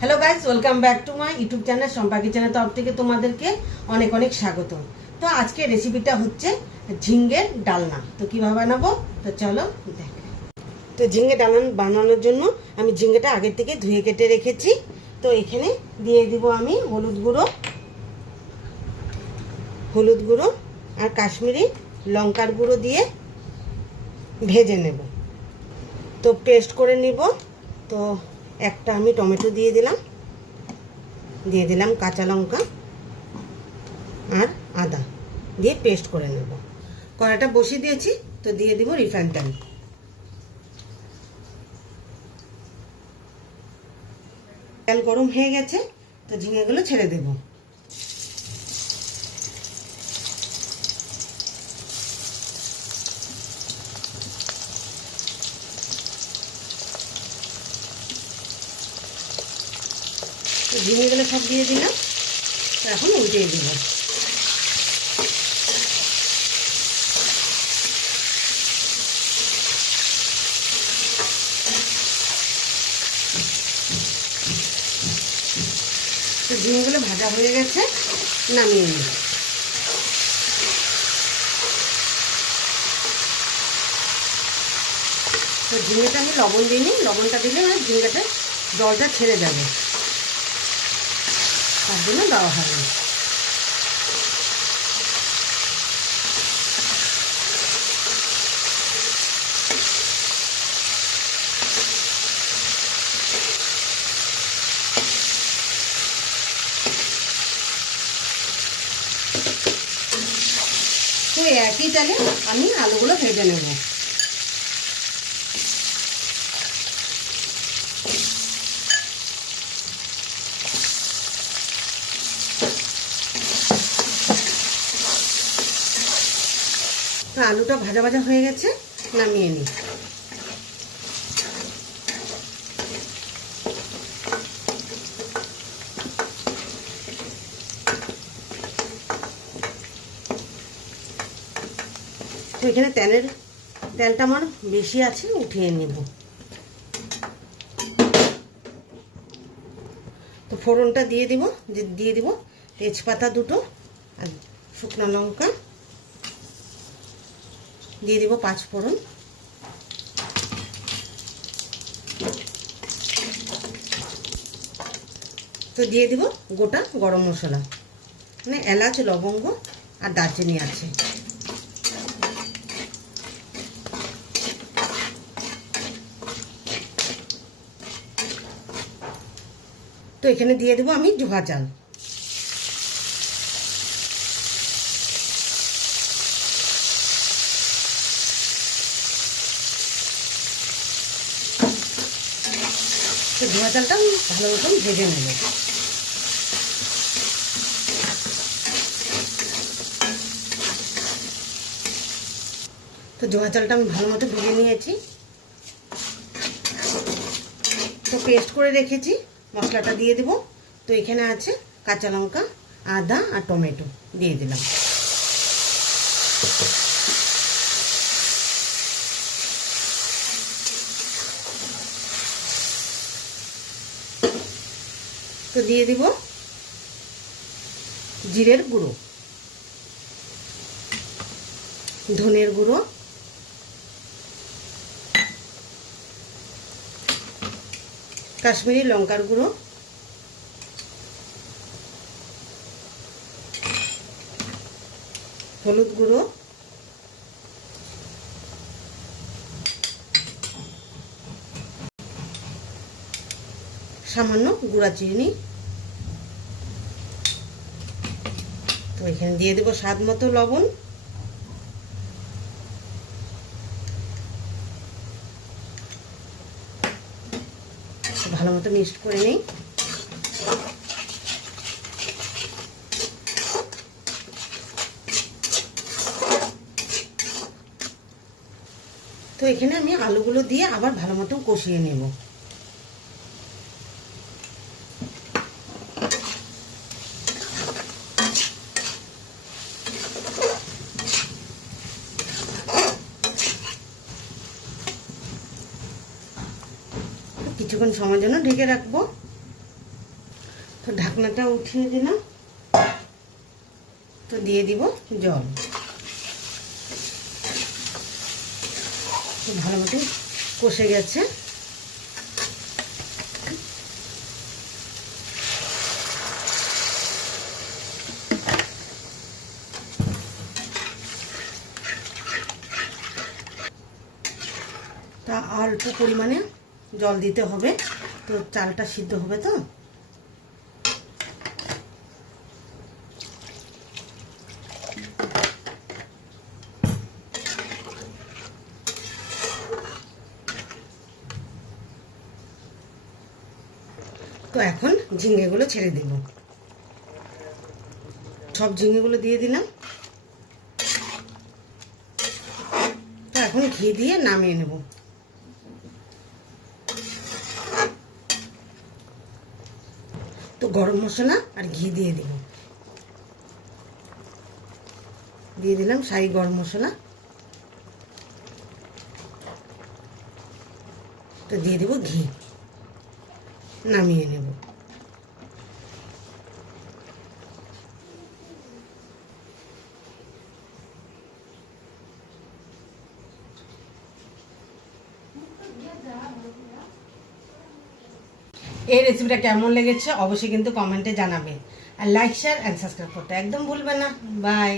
Hello guys, welcome back to my YouTube channel Shampa কিচেনের তরফ থেকে তোমাদেরকে অনেক অনেক স্বাগত। তো আজকে রেসিপিটা হচ্ছে ঝিঙ্গের ডালনা। তো কীভাবে বানাবো তো চলো দেখ। তো ঝিঙ্গে ডালনা বানানোর জন্য আমি ঝিঙ্গেটা আগের থেকে ধুয়ে কেটে রেখেছি। তো এখানে দিয়ে দিব আমি হলুদ গুঁড়ো আর কাশ্মীরি লঙ্কার গুঁড়ো দিয়ে ভেজে নেব। তো পেস্ট করে নিব। তো একটা আমি টমেটো দিয়ে দিলাম কাঁচা লঙ্কা আর আদা দিয়ে পেস্ট করে নেব। কড়াইটা বসিয়ে দিয়েছি, তো দিয়ে দিব রিফাইন তেল। তেল গরম হয়ে গেছে, তো ঝিঙেগুলো ছেড়ে দেব। তো ঝিঙেগুলো সব দিয়ে দিলাম। তো এখন উল্টিয়ে দিব। তো ঝিঙেগুলো ভাজা হয়ে গেছে, নামিয়ে নিই। তো ঝিঙেটা আমি লবণ দিইনি, লবণটা দিলে ঝিঙেটা জলটা ছেড়ে যাবে, তার জন্য দেওয়া হবে। তো একই তেলে আমি আলুগুলো ভেজে নেব। তো আলুটা ভাজা ভাজা হয়ে গেছে, নামিয়ে নিই। তো এখানে তেলটা আমার বেশি আছে, উঠিয়ে নেব। তো ফোড়নটা দিয়ে দিব তেজপাতা দুটো আর শুকনো লঙ্কা দিয়ে দিব, 5 ফোড়ন। তো দিয়ে দিব গোটা গরম মশলা, মানে এলাচ, লবঙ্গ আর দারচিনি আছে। তো এখানে দিয়ে দেবো আমি ধোয়া চাল। তো ধোয়া চালটা ভালো মতন ভেজে নেব। তো ধোয়া চালটা আমি ভালো মতো ভেজে নিয়েছি। তো পেস্ট করে রেখেছি, মশলাটা দিয়ে দেব। তো এখানে আছে কাঁচা লঙ্কা, আদা আর টমেটো দিয়ে দিলাম। তো দিয়ে দিব জিরের গুঁড়ো, ধনের গুঁড়ো, কাশ্মীরি লঙ্কার গুঁড়ো, হলুদ গুঁড়ো, সামান্য গুঁড়া চিনি। তো এখানে দিয়ে দেবো স্বাদ মতো লবণ। ভালো মতো মিক্সড করে নিই। তো এখানে আমি আলুগুলো দিয়ে আবার ভালো মতো কষিয়ে নেব। কিছুক্ষণ সময়ের জন্য ঢেকে রাখবো। তো ঢাকনাটা উঠিয়ে দিলাম, তো দিয়ে দিব জল। তো ভালো মতো কষে গেছে। তা অল্প পরিমাণে জল দিতে হবে, তো চালটা সিদ্ধ হবে। তো তো এখন ঝিঙেগুলো ছেড়ে দিব। সব ঝিঙেগুলো দিয়ে দিলাম। তো এখন ঘি দিয়ে নামিয়ে নেব। তো গরম মশলা আর ঘি দিয়ে দিব। দিয়ে দিলাম শাহি গরম মশলা। তো দিয়ে দেব ঘি, নামিয়ে নেব। এই রেসিপিটা কেমন লেগেছে অবশ্যই কিন্তু কমেন্টে জানাবে, আর লাইক শেয়ার অ্যান্ড সাবস্ক্রাইব করতে একদম ভুলবেন না। বাই।